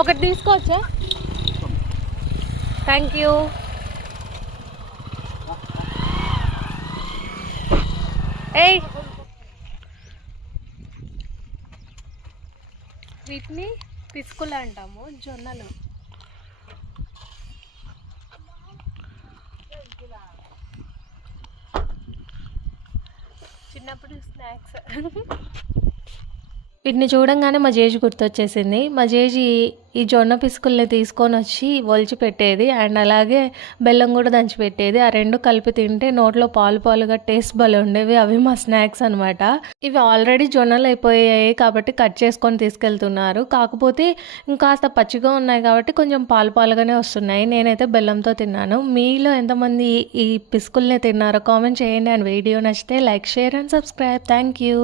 ఒకటి తీసుకోవచ్చా? Thank you. ఏయ్, వీటిని పిసుకులు అంటాము, జొన్నలు. చిన్నప్పుడు స్నాక్స్. వీటిని చూడంగానే మా జేజి గుర్తొచ్చేసింది. మా జేజి ఈ జొన్న పిసుకుల్ని తీసుకొని వచ్చి ఒలిచి పెట్టేది, అండ్ అలాగే బెల్లం కూడా దంచి పెట్టేది. ఆ రెండు కలిపి తింటే నోట్లో పాలు పాలుగా టేస్ట్ భలే ఉండేవి. అవి మా స్నాక్స్ అనమాట. ఇవి ఆల్రెడీ జొన్నలు అయిపోయాయి కాబట్టి కట్ చేసుకొని తీసుకెళ్తున్నారు. కాకపోతే ఇంకాస్త పచ్చిగా ఉన్నాయి కాబట్టి కొంచెం పాలు పాలుగానే వస్తున్నాయి. నేనైతే బెల్లంతో తిన్నాను. మీలో ఎంతమంది ఈ పిసుకుల్ని తిన్నారో కామెంట్ చేయండి. అండ్ వీడియో నచ్చితే like, share and subscribe. Thank you.